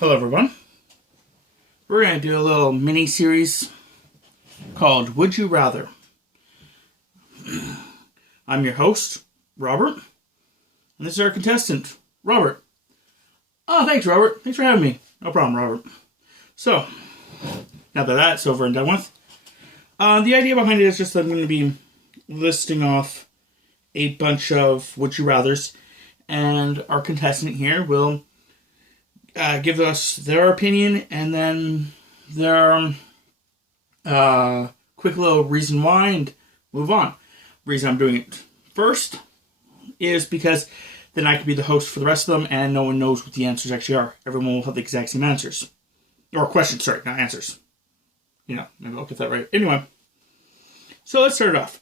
Hello, everyone. We're going to do a little mini series called Would You Rather. I'm your host, Robert, and this is our contestant, Robert. Oh, thanks, Robert. Thanks for having me. No problem, Robert. So, now that that's over and done with, the idea behind it is just that I'm going to be listing off a bunch of Would You Rathers, and our contestant here will give us their opinion and then their quick little reason why and move on. The reason I'm doing it first is because then I can be the host for the rest of them and no one knows what the answers actually are. Everyone will have the exact same answers. Or questions, sorry, not answers. Maybe I'll get that right. Anyway, so let's start it off.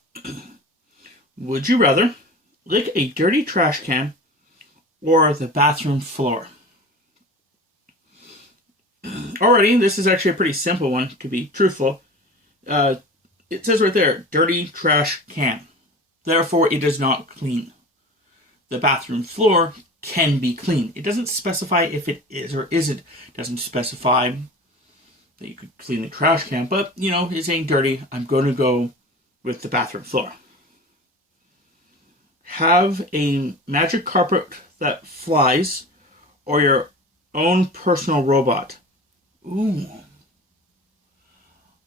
Would you rather lick a dirty trash can or the bathroom floor? Alrighty, this is actually a pretty simple one, to be truthful. It says right there, dirty trash can. Therefore, it is not clean. The bathroom floor can be clean. It doesn't specify if it is or isn't. It doesn't specify that you could clean the trash can, but, it's ain't dirty. I'm going to go with the bathroom floor. Have a magic carpet that flies or your own personal robot. Ooh.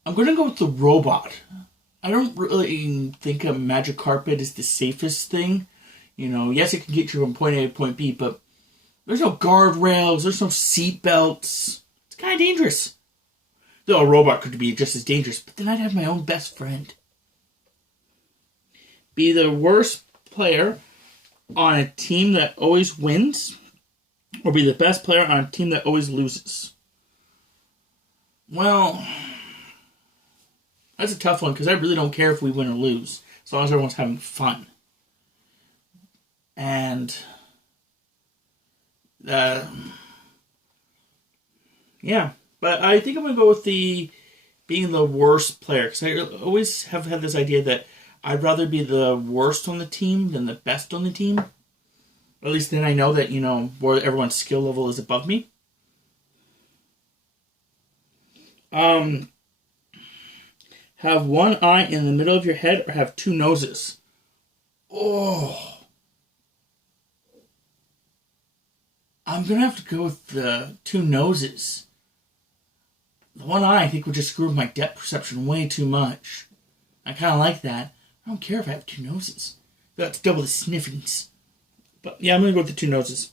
I'm going to go with the robot. I don't really think a magic carpet is the safest thing. Yes, it can get you from point A to point B, but there's no guardrails, there's no seat belts. It's kind of dangerous. Though a robot could be just as dangerous, but then I'd have my own best friend. Be the worst player on a team that always wins, or be the best player on a team that always loses. Well, that's a tough one because I really don't care if we win or lose, as long as everyone's having fun. And, yeah. But I think I'm going to go with being the worst player, because I always have had this idea that I'd rather be the worst on the team than the best on the team. Or at least then I know that, where everyone's skill level is above me. Have one eye in the middle of your head or have two noses? Oh. I'm going to have to go with the two noses. The one eye I think would just screw with my depth perception way too much. I kind of like that. I don't care if I have two noses. That's double the sniffings. But yeah, I'm going to go with the two noses.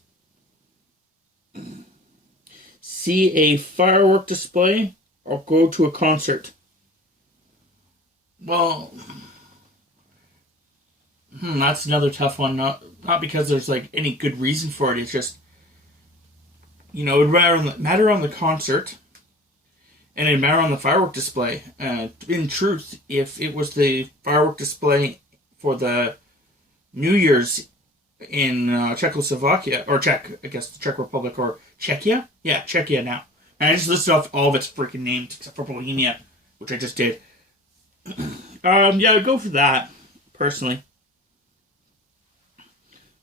See a firework display or go to a concert? Well, that's another tough one. Not because there's any good reason for it. It's just, it would matter on the concert, and it'd matter on the firework display. In truth, if it was the firework display for the New Year's in Czechoslovakia, or Czech, I guess the Czech Republic, or Czechia? Yeah, Czechia now. And I just listed off all of its freaking names, except for Bohemia, which I just did. Yeah, I'd go for that, personally.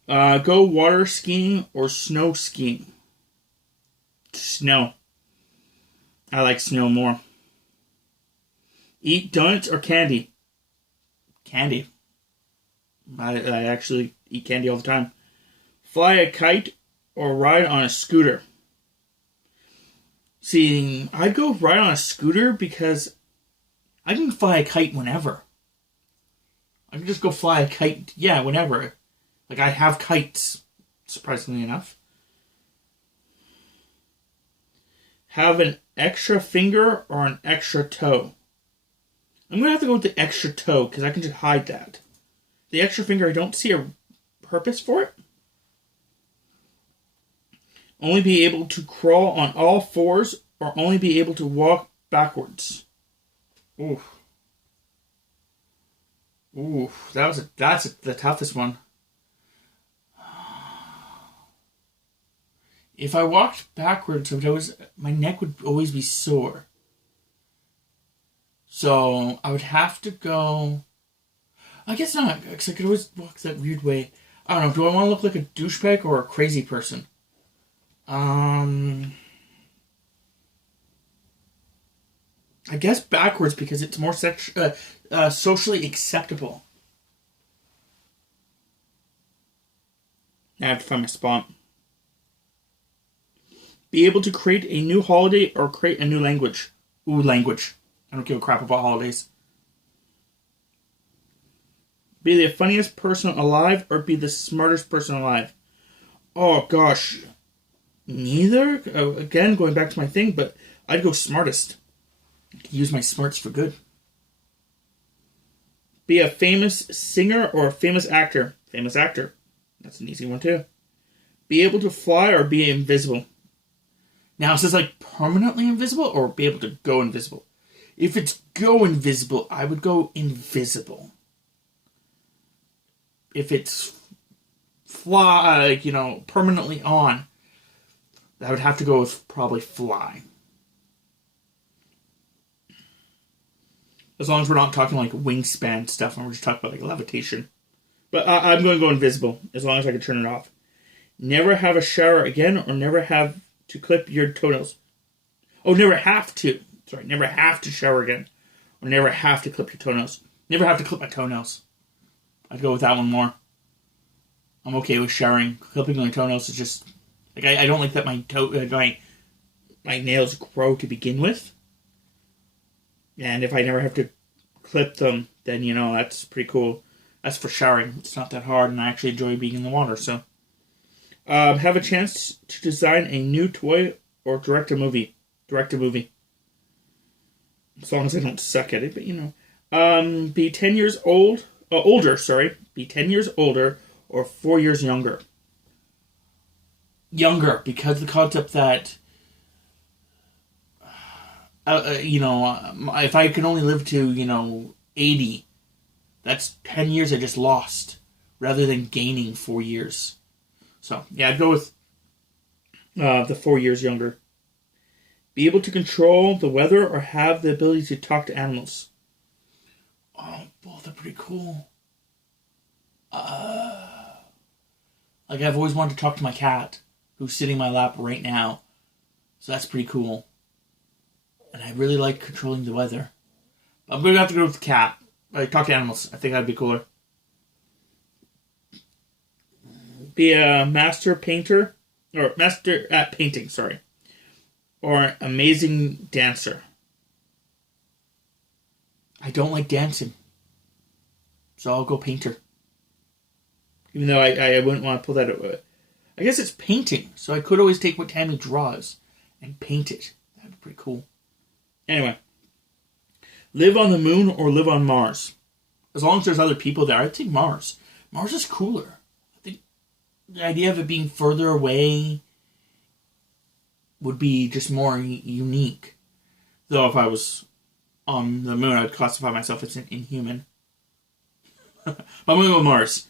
Go water skiing or snow skiing? Snow. I like snow more. Eat donuts or candy? Candy. I actually eat candy all the time. Fly a kite or ride on a scooter? See, I'd go ride on a scooter because I can fly a kite whenever. I can just go fly a kite, whenever. I have kites, surprisingly enough. Have an extra finger or an extra toe? I'm going to have to go with the extra toe because I can just hide that. The extra finger, I don't see a purpose for it. Only be able to crawl on all fours or only be able to walk backwards? Oof. That's the toughest one. If I walked backwards, my neck would always be sore. So I would have to go. I guess not, because I could always walk that weird way. I don't know. Do I want to look like a douchebag or a crazy person? guess backwards because it's more socially acceptable. Now I have to find my spot. Be able to create a new holiday or create a new language. Ooh, language. I don't give a crap about holidays. Be the funniest person alive or be the smartest person alive. Oh, gosh. Neither. Again, going back to my thing, but I'd go smartest. I could use my smarts for good. Be a famous singer or a famous actor. Famous actor. That's an easy one, too. Be able to fly or be invisible. Now, is this like permanently invisible or be able to go invisible? If it's go invisible, I would go invisible. If it's fly, permanently on, I would have to go with probably fly. As long as we're not talking like wingspan stuff and we're just talking about like levitation. But I'm going to go invisible as long as I can turn it off. Never have a shower again or never have to clip your toenails. Oh, never have to. Sorry, never have to shower again. Or never have to clip your toenails. Never have to clip my toenails. I'd go with that one more. I'm okay with showering. Clipping my toenails is just... like I don't like that my nails grow to begin with. And if I never have to clip them, then, that's pretty cool. That's for showering. It's not that hard, and I actually enjoy being in the water, so... have a chance to design a new toy or direct a movie. Direct a movie. As long as I don't suck at it, but be 10 years older, sorry. Be 10 years older or 4 years younger. Younger, because the concept that, if I could only live to, 80, that's 10 years I just lost, rather than gaining 4 years. So, yeah, I'd go with the 4 years younger. Be able to control the weather or have the ability to talk to animals. Oh, both are pretty cool. Like, I've always wanted to talk to my cat, who's sitting in my lap right now. So that's pretty cool. And I really like controlling the weather. But I'm going to have to go with the cat. Like, talk to animals. I think that'd be cooler. Be a master painter, or master at painting, sorry. Or an amazing dancer. I don't like dancing. So I'll go painter. Even though I wouldn't want to pull that out. I guess it's painting, so I could always take what Tammy draws and paint it. That'd be pretty cool. Anyway. Live on the moon or live on Mars. As long as there's other people there, I'd take Mars. Mars is cooler. I think the idea of it being further away would be just more unique. Though if I was on the moon, I'd classify myself as an inhuman. But I'm going to go with Mars.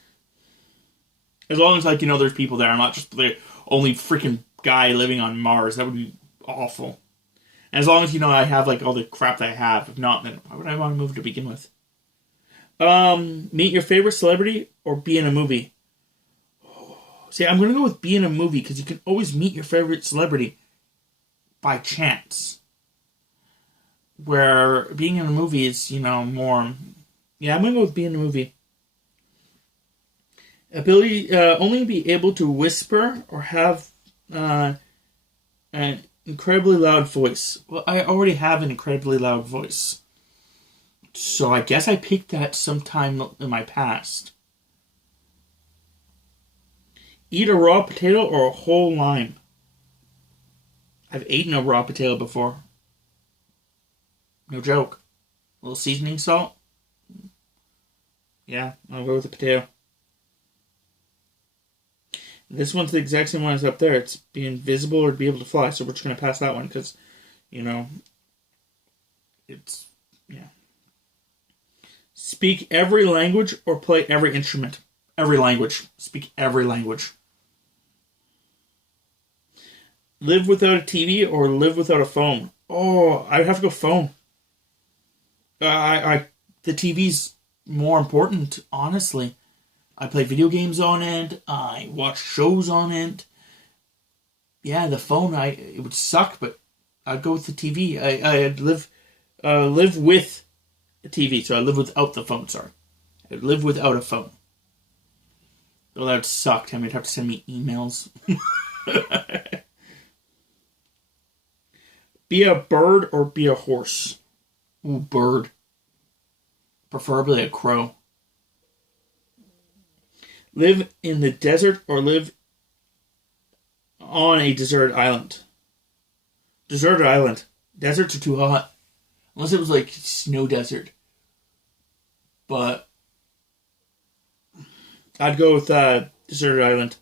As long as, there's people there. I'm not just the only freaking guy living on Mars. That would be awful. And as long as, I have, all the crap that I have. If not, then why would I want to move to begin with? Meet your favorite celebrity or be in a movie? See, I'm going to go with be in a movie because you can always meet your favorite celebrity by chance. Where being in a movie is, more... Yeah, I'm going to go with being in a movie. Ability, only be able to whisper or have an incredibly loud voice. Well, I already have an incredibly loud voice. So I guess I picked that sometime in my past. Eat a raw potato or a whole lime? I've eaten a raw potato before. No joke. A little seasoning salt. Yeah, I'll go with the potato. This one's the exact same one as up there. It's be invisible or be able to fly. So we're just going to pass that one because, it's, yeah. Speak every language or play every instrument. Every language. Speak every language. Live without a TV or live without a phone. Oh, I'd have to go phone. The TV's more important, honestly. I play video games on it. I watch shows on it. Yeah, the phone, it would suck, but I'd go with the TV. I'd live Live with a TV. So I live without the phone, sorry. I live without a phone. Well, that would suck. Tammy would have to send me emails. Be a bird or be a horse? Ooh, bird. Preferably a crow. Live in the desert or live on a deserted island? Deserted island. Deserts are too hot. Unless it was like snow desert. But I'd go with deserted island.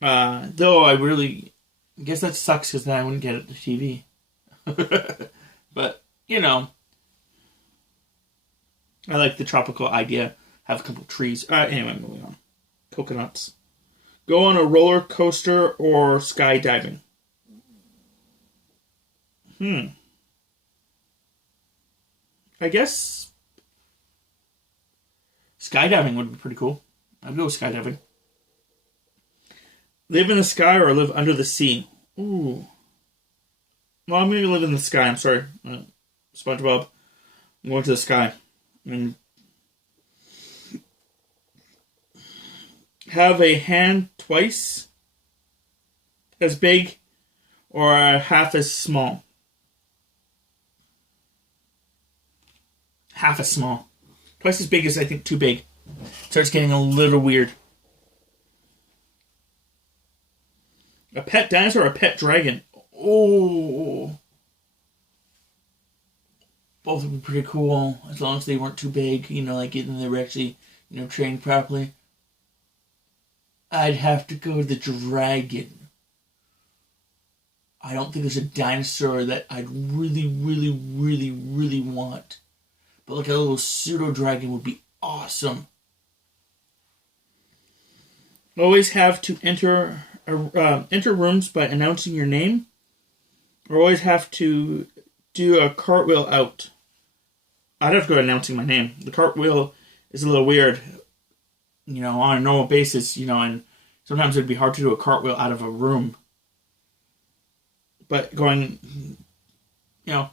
Though I guess that sucks because then I wouldn't get it the TV. But, you know, I like the tropical idea. Have a couple trees. Anyway, moving on. Coconuts. Go on a roller coaster or skydiving? I guess skydiving would be pretty cool. I'd go with skydiving. Live in the sky or live under the sea? Ooh. Well, I'm going to live in the sky. I'm sorry. SpongeBob. I'm going to the sky. And have a hand twice as big or half as small? Half as small. Twice as big is, I think, too big. Starts getting a little weird. A pet dinosaur or a pet dragon? Oh. Both would be pretty cool, as long as they weren't too big, like they were actually, trained properly. I'd have to go with the dragon. I don't think there's a dinosaur that I'd really, really, really, really want. But like a little pseudo-dragon would be awesome. Always have to enter rooms by announcing your name. Or always have to do a cartwheel out. I'd have to go announcing my name. The cartwheel is a little weird, on a normal basis, and sometimes it'd be hard to do a cartwheel out of a room. But going, hi,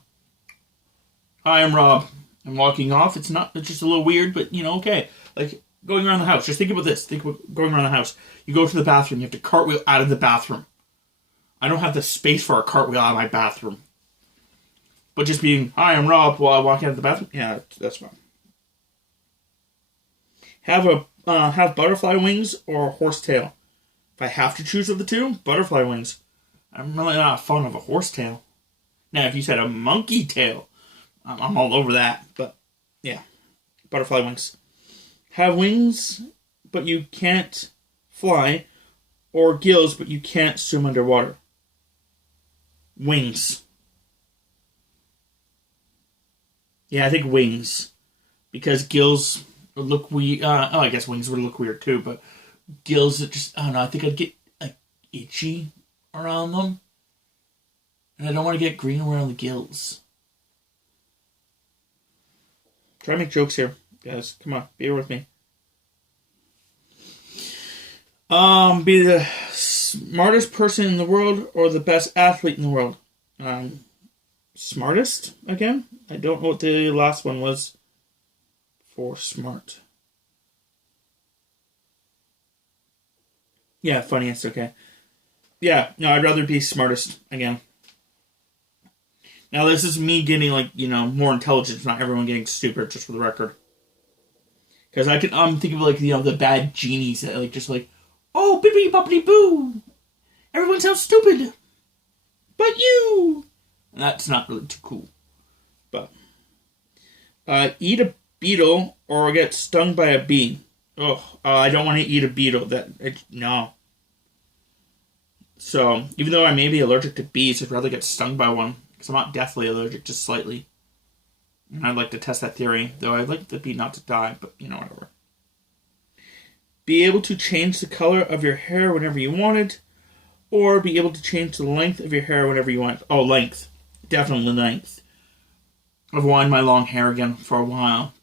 I'm Rob. I'm walking off. It's just a little weird, but, okay. Like, going around the house. Just think about this. Think about going around the house. You go to the bathroom. You have to cartwheel out of the bathroom. I don't have the space for a cartwheel out of my bathroom. But just being, hi, I'm Rob, while I walk out of the bathroom, yeah, that's fine. Have butterfly wings or horsetail? If I have to choose of the two, butterfly wings. I'm really not fond of a horsetail. Now, if you said a monkey tail, I'm all over that. But, yeah, butterfly wings. Have wings, but you can't fly, or gills, but you can't swim underwater? Wings. Yeah, I think wings. Because gills would look weird. I guess wings would look weird too, but gills, I don't know, I think I'd get, itchy around them. And I don't want to get green around the gills. Try to make jokes here, guys. Come on, bear with me. Be the smartest person in the world or the best athlete in the world? Smartest, again? I don't know what the last one was for smart. Yeah, funniest, okay. Yeah, no, I'd rather be smartest, again. Now, this is me getting, more intelligence, not everyone getting stupid, just for the record. Because I'm thinking of, the bad genies that, oh, bippity boppity boo! Everyone sounds stupid! But you! And that's not really too cool. But, eat a beetle or get stung by a bee? Oh, I don't want to eat a beetle. No. So, even though I may be allergic to bees, I'd rather get stung by one. Because I'm not deathly allergic, just slightly. And I'd like to test that theory. Though I'd like the bee not to die, but, whatever. Be able to change the color of your hair whenever you wanted. Or be able to change the length of your hair whenever you want. Oh, length. Definitely length. I've wanted my long hair again for a while.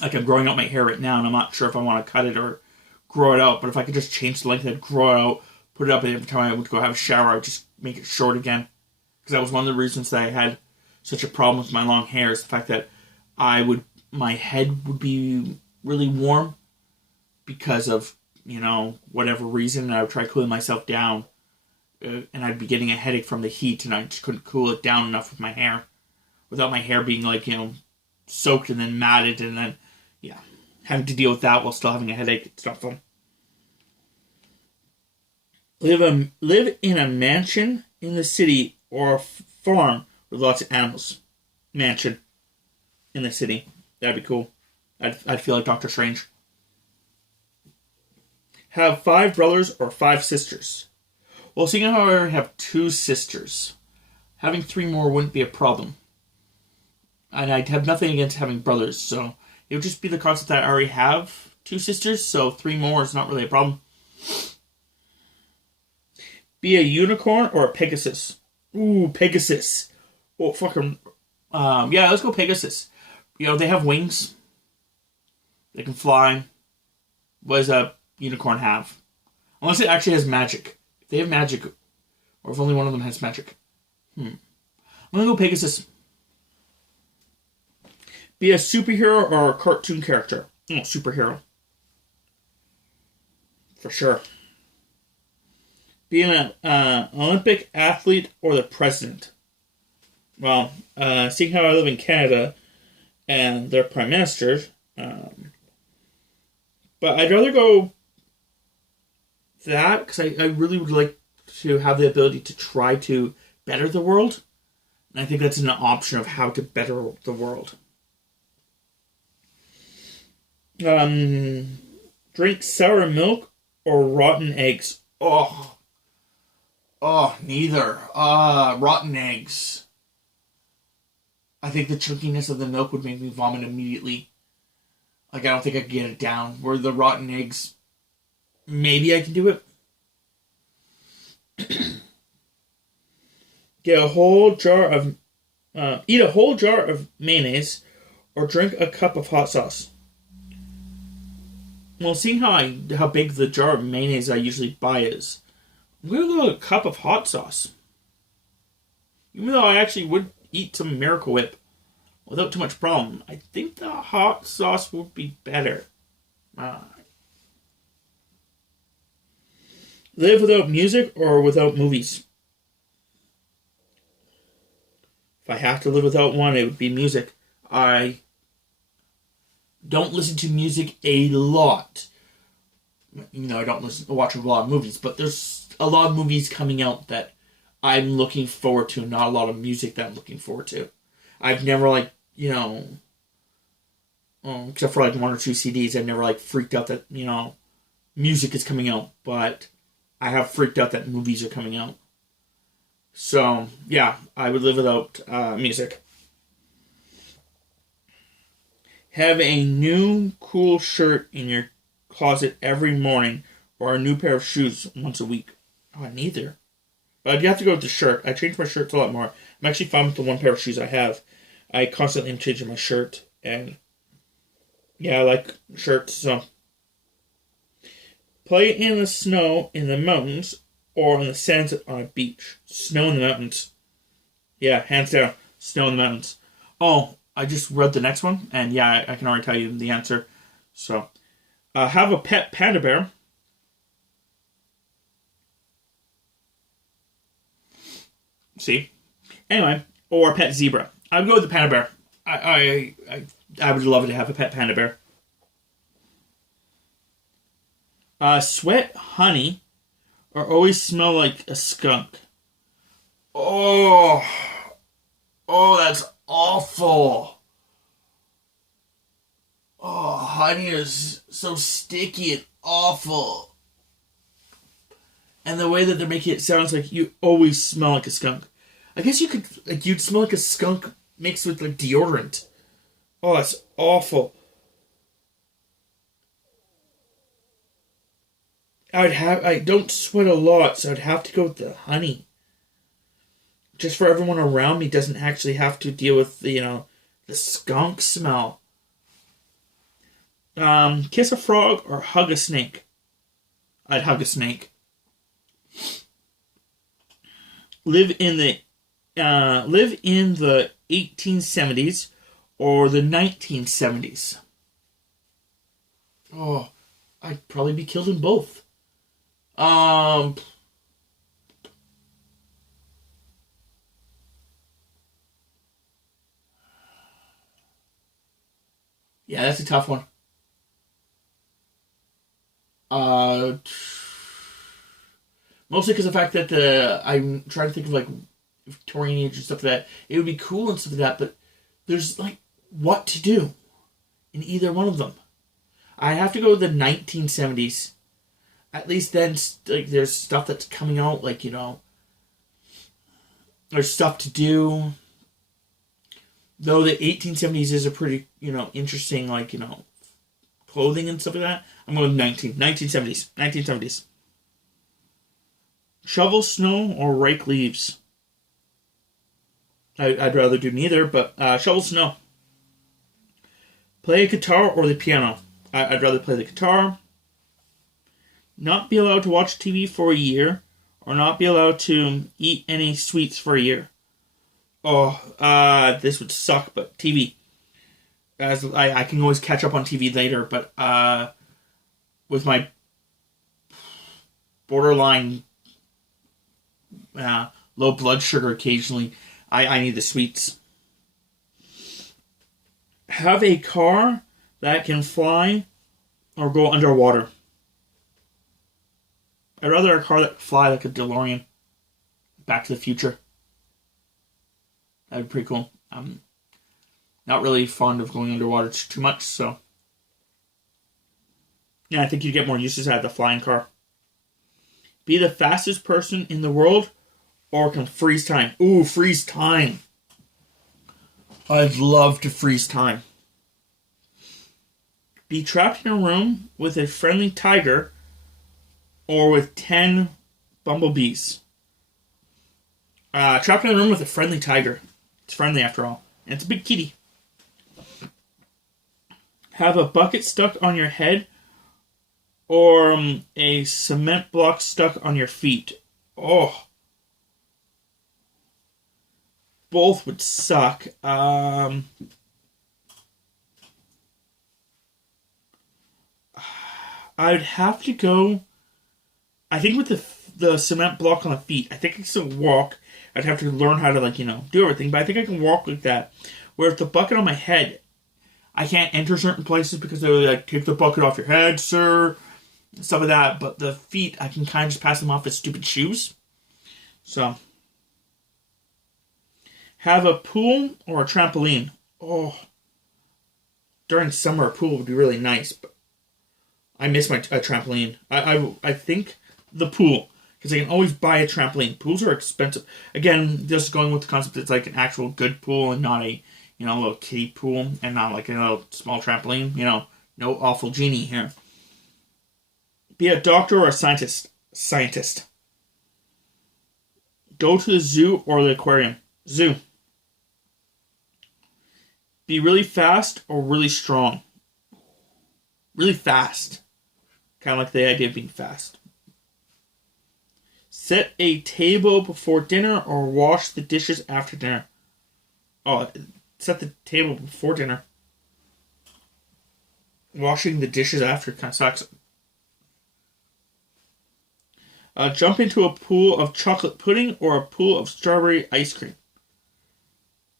I'm growing out my hair right now, and I'm not sure if I want to cut it or grow it out. But if I could just change the length, I'd grow it out, put it up, and every time I would go have a shower, I'd just make it short again. Because that was one of the reasons that I had such a problem with my long hair is the fact that my head would be really warm because of, whatever reason, and I would try cooling myself down, and I'd be getting a headache from the heat, and I just couldn't cool it down enough with my hair, without my hair being soaked and then matted, and then, having to deal with that while still having a headache. It's not fun. Live in a mansion in the city or a farm with lots of animals. Mansion in the city. That'd be cool. I'd feel like Doctor Strange. Have 5 brothers or 5 sisters. Well, seeing how I already have 2 sisters, having 3 more wouldn't be a problem. And I'd have nothing against having brothers, so it would just be the concept that I already have 2 sisters, so 3 more is not really a problem. Be a unicorn or a Pegasus. Ooh, Pegasus. Oh, fucking... yeah, let's go Pegasus. They have wings. They can fly. What does a unicorn have? Unless it actually has magic. If they have magic, or if only one of them has magic. I'm gonna go Pegasus. Be a superhero or a cartoon character. Oh, superhero. For sure. Be an Olympic athlete or the president. Well, seeing how I live in Canada and their prime minister, but I'd rather go that because I really would like to have the ability to try to better the world. And I think that's an option of how to better the world. Drink sour milk or rotten eggs. Neither. Rotten eggs. I think the chunkiness of the milk would make me vomit immediately. I don't think I could get it down. Where the rotten eggs, maybe I can do it. Eat a whole jar of mayonnaise or drink a cup of hot sauce. Well, seeing how big the jar of mayonnaise I usually buy is, I'm going to go a cup of hot sauce. Even though I actually would eat some Miracle Whip without too much problem, I think the hot sauce would be better. Live without music or without movies? If I have to live without one, it would be music. I don't listen to music a lot. I don't watch a lot of movies, but there's a lot of movies coming out that I'm looking forward to, not a lot of music that I'm looking forward to. I've never, except for 1 or 2 CDs, I've never, freaked out that, music is coming out, but I have freaked out that movies are coming out. So, yeah, I would live without music. Have a new cool shirt in your closet every morning or a new pair of shoes once a week. Neither. But I'd have to go with the shirt. I change my shirts a lot more. I'm actually fine with the 1 pair of shoes I have. I constantly am changing my shirt. And yeah, I like shirts. So play in the snow in the mountains or on the sands on a beach. Snow in the mountains. Yeah, hands down. Snow in the mountains. Oh, I just read the next one. And yeah, I can already tell you the answer. So, have a pet panda bear. See? Anyway, or a pet zebra. I'd go with the panda bear. I would love to have a pet panda bear. Sweat honey or always smell like a skunk. Oh, that's awful. Oh, honey is so sticky and awful. And the way that they're making it sounds like you always smell like a skunk. I guess you could, you'd smell like a skunk mixed with deodorant. Oh, that's awful. I don't sweat a lot, so I'd have to go with the honey. Just for everyone around me doesn't actually have to deal with the skunk smell. Kiss a frog or hug a snake? I'd hug a snake. Live in the 1870s or the 1970s? Oh, I'd probably be killed in both. Yeah, that's a tough one. Uh, Mostly because of the fact that I'm trying to think of like Victorian age and stuff like that. It would be cool and stuff like that, but there's like what to do in either one of them. I have to go with the 1970s. At least then, like, there's stuff that's coming out, like, there's stuff to do. Though the 1870s is a pretty, interesting, like, clothing and stuff like that. I'm going with 1970s. 1970s. Shovel snow or rake leaves? I'd rather do neither, but shovel snow. Play a guitar or the piano? I'd rather play the guitar. Not be allowed to watch TV for a year, or not be allowed to eat any sweets for a year. Oh, this would suck, but TV. As I can always catch up on TV later, but with my borderline low blood sugar occasionally, I need the sweets. Have a car that can fly or go underwater. I'd rather a car that can fly like a DeLorean. Back to the Future. That'd be pretty cool. I'm not really fond of going underwater too much, so yeah, I think you'd get more uses out of the flying car. Be the fastest person in the world or can freeze time. Ooh, freeze time. I'd love to freeze time. Be trapped in a room with a friendly tiger or with 10 bumblebees. Trapped in a room with a friendly tiger. It's friendly after all. And it's a big kitty. Have a bucket stuck on your head or a cement block stuck on your feet. Oh. Both would suck. I'd have to go, I think, with the cement block on the feet. I think I can still walk. I'd have to learn how to, do everything, but I think I can walk like that. Whereas the bucket on my head, I can't enter certain places because they're take the bucket off your head, sir. Stuff like that. But the feet, I can kind of just pass them off as stupid shoes. So, have a pool or a trampoline. Oh, during summer, a pool would be really nice, but I miss my trampoline. I think the pool, because I can always buy a trampoline. Pools are expensive. Again, just going with the concept, it's like an actual good pool and not a little kiddie pool and not like a little small trampoline. No awful genie here. Be a doctor or a scientist. Scientist. Go to the zoo or the aquarium. Zoo. Be really fast or really strong. Really fast. Kind of like the idea of being fast. Set a table before dinner or wash the dishes after dinner. Oh, set the table before dinner. Washing the dishes after kind of sucks. Jump into a pool of chocolate pudding or a pool of strawberry ice cream.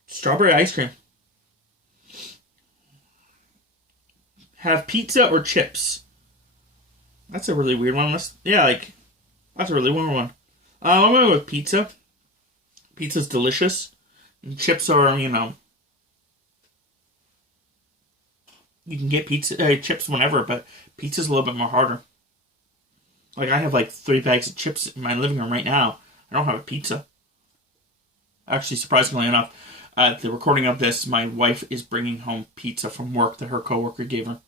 Strawberry ice cream. Have pizza or chips. That's a really weird one. That's a really weird one. I'm going to go with pizza. Pizza's delicious. And chips are, you can get chips whenever, but pizza's a little bit more harder. Like, I have 3 bags of chips in my living room right now. I don't have a pizza. Actually, surprisingly enough, at the recording of this, my wife is bringing home pizza from work that her coworker gave her.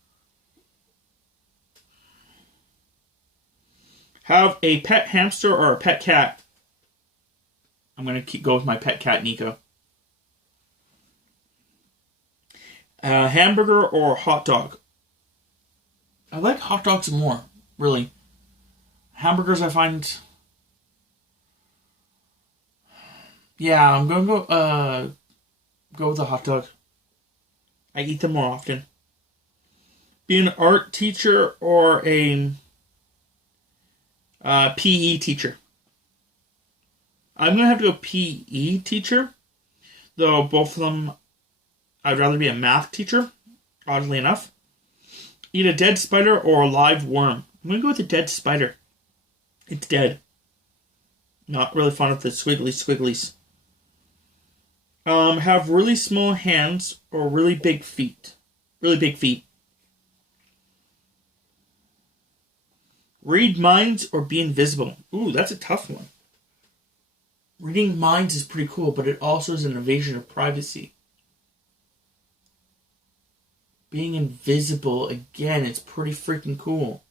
Have a pet hamster or a pet cat? I'm going to go with my pet cat, Nico. Hamburger or hot dog? I like hot dogs more, really. Hamburgers, I find... Yeah, I'm going to Go with a hot dog. I eat them more often. Be an art teacher or a PE teacher. I'm going to have to go PE teacher. Though both of them, I'd rather be a math teacher, oddly enough. Eat a dead spider or a live worm. I'm going to go with a dead spider. It's dead. Not really fun with the squigglies. Have really small hands or really big feet. Really big feet. Read minds or be invisible. Ooh, that's a tough one. Reading minds is pretty cool, but it also is an invasion of privacy. Being invisible, again, it's pretty freaking cool.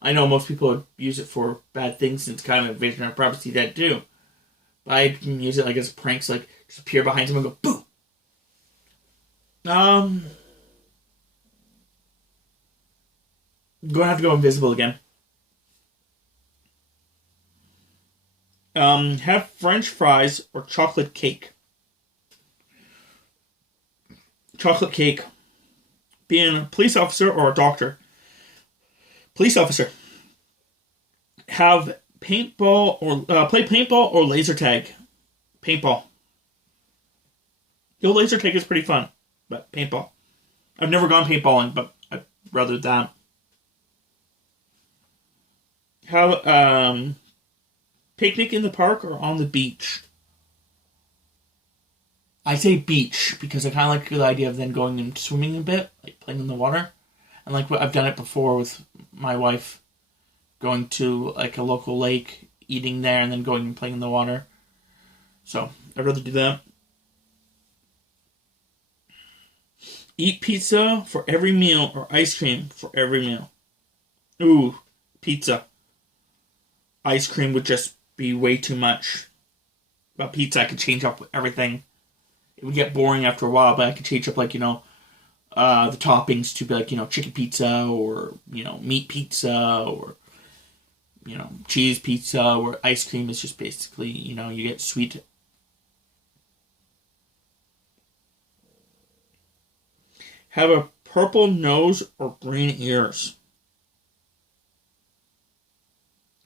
I know most people would use it for bad things, and it's kind of an invasion of privacy that too. But I can use it like as pranks, like just appear behind someone and go, boo! I'm going to have to go invisible again. Have French fries or chocolate cake. Chocolate cake. Being a police officer or a doctor. Police officer. Have paintball or play paintball or laser tag. Paintball. Yo, laser tag is pretty fun, but paintball. I've never gone paintballing, but I'd rather that. Have picnic in the park or on the beach? I say beach because I kind of like the idea of then going and swimming a bit, like playing in the water. And like I've done it before with my wife, going to like a local lake, eating there, and then going and playing in the water. So I'd rather do that. Eat pizza for every meal or ice cream for every meal. Ooh, pizza. Ice cream would just be way too much. But pizza, I could change up everything. It would get boring after a while, but I could change up, like, the toppings to be like, chicken pizza or, meat pizza or, cheese pizza, or ice cream is just basically, you get sweet. Have a purple nose or green ears.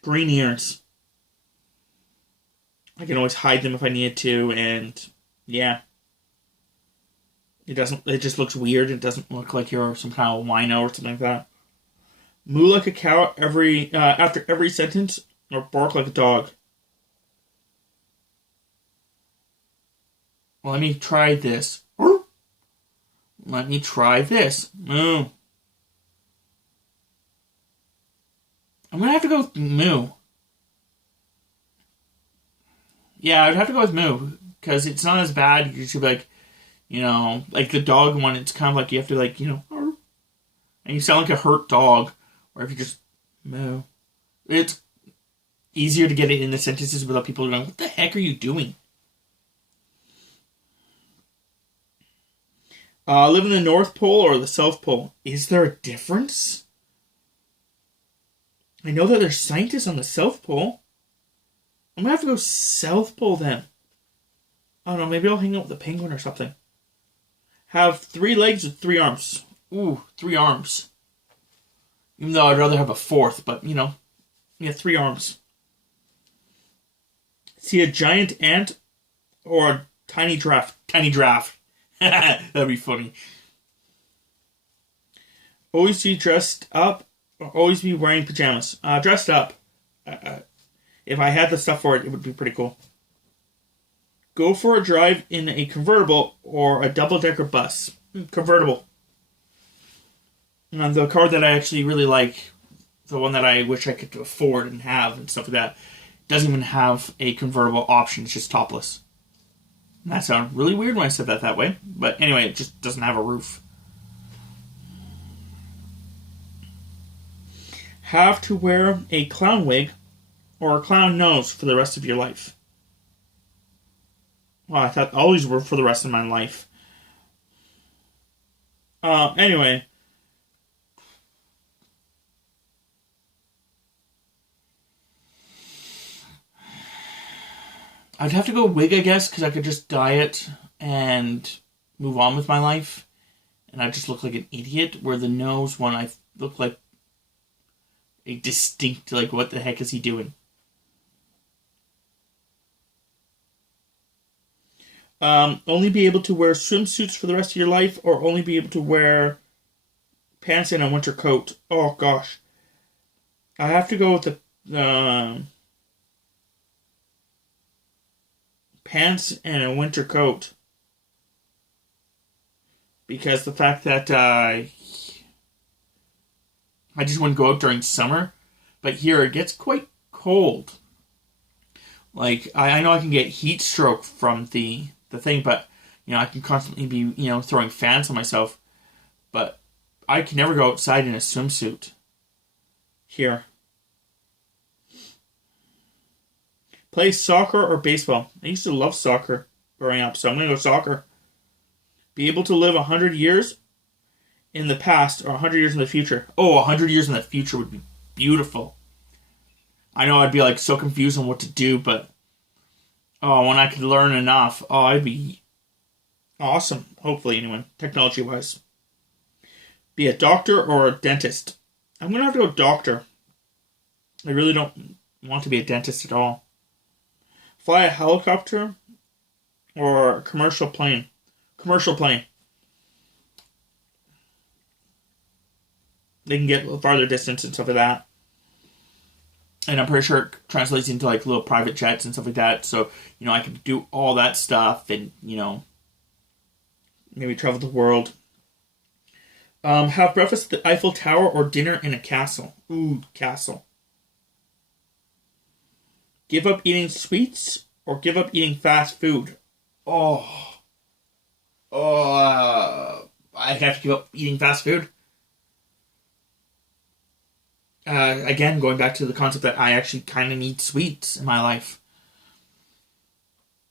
Green ears. I can always hide them if I needed to, and yeah. It just looks weird. It doesn't look like you're some kind of wino or something like that. Moo like a cow after every sentence, or bark like a dog. Well, let me try this. Let me try this. Moo. I'm going to have to go with moo. Yeah, I'd have to go with moo, because it's not as bad. You should be like, like the dog one, it's kind of like you have to and you sound like a hurt dog. Or if you just moo. It's easier to get it in the sentences without people going, what the heck are you doing? Live in the North Pole or the South Pole? Is there a difference? I know that there's scientists on the South Pole. I'm going to have to go South Pole then. I don't know, maybe I'll hang out with a penguin or something. Have 3 legs or 3 arms? Ooh, 3 arms. Even though I'd rather have a 4th, but, 3 arms. See a giant ant or a tiny giraffe? Tiny giraffe. That'd be funny. Always be dressed up or always be wearing pajamas? Dressed up. If I had the stuff for it, it would be pretty cool. Go for a drive in a convertible or a double-decker bus. Convertible. And the car that I actually really like, the one that I wish I could afford and have and stuff like that, doesn't even have a convertible option. It's just topless. And that sounded really weird when I said that way. But anyway, it just doesn't have a roof. Have to wear a clown wig or a clown nose for the rest of your life. Well, I thought all these were for the rest of my life. Anyway. I'd have to go wig, I guess, because I could just dye it and move on with my life, and I just look like an idiot, where the nose one, I look like a distinct, like, what the heck is he doing? Only be able to wear swimsuits for the rest of your life, or only be able to wear pants and a winter coat. Oh, gosh. I have to go with the pants and a winter coat. Because the fact that I just wouldn't go out during summer. But here it gets quite cold. Like, I know I can get heat stroke from the thing, but, I can constantly be, throwing fans on myself. But I can never go outside in a swimsuit. Here. Play soccer or baseball? I used to love soccer growing up, so I'm going to go soccer. Be able to live 100 years in the past or 100 years in the future. Oh, 100 years in the future would be beautiful. I know I'd be like so confused on what to do, but when I could learn enough, I'd be awesome. Hopefully, anyway, technology-wise. Be a doctor or a dentist? I'm going to have to go doctor. I really don't want to be a dentist at all. Fly a helicopter or a commercial plane? Commercial plane. They can get farther distance and stuff like that. And I'm pretty sure it translates into like little private jets and stuff like that. So, I can do all that stuff and, maybe travel the world. Have breakfast at the Eiffel Tower or dinner in a castle? Ooh, castle. Give up eating sweets or give up eating fast food? I'd have to give up eating fast food. Again, going back to the concept that I actually kind of need sweets in my life.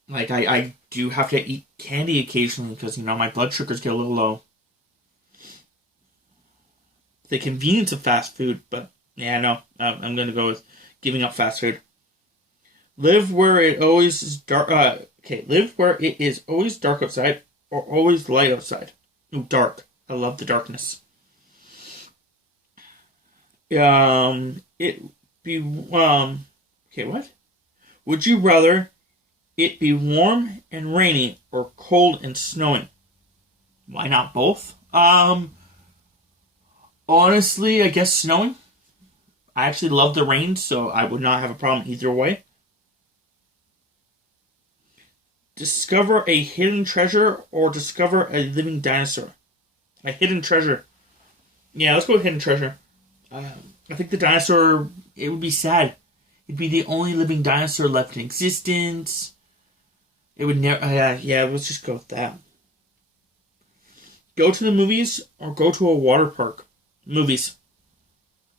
Like, I do have to eat candy occasionally because, my blood sugars get a little low. The convenience of fast food, but, yeah, no. I'm going to go with giving up fast food. Live where it always is dark. Live where it is always dark outside or always light outside. Ooh, dark. I love the darkness. It be what? Would you rather it be warm and rainy or cold and snowing? Why not both? Honestly, I guess snowing. I actually love the rain, so I would not have a problem either way. Discover a hidden treasure or discover a living dinosaur? A hidden treasure. Yeah, let's go with hidden treasure. I think the dinosaur, it would be sad. It'd be the only living dinosaur left in existence. It would never... let's just go with that. Go to the movies or go to a water park? Movies.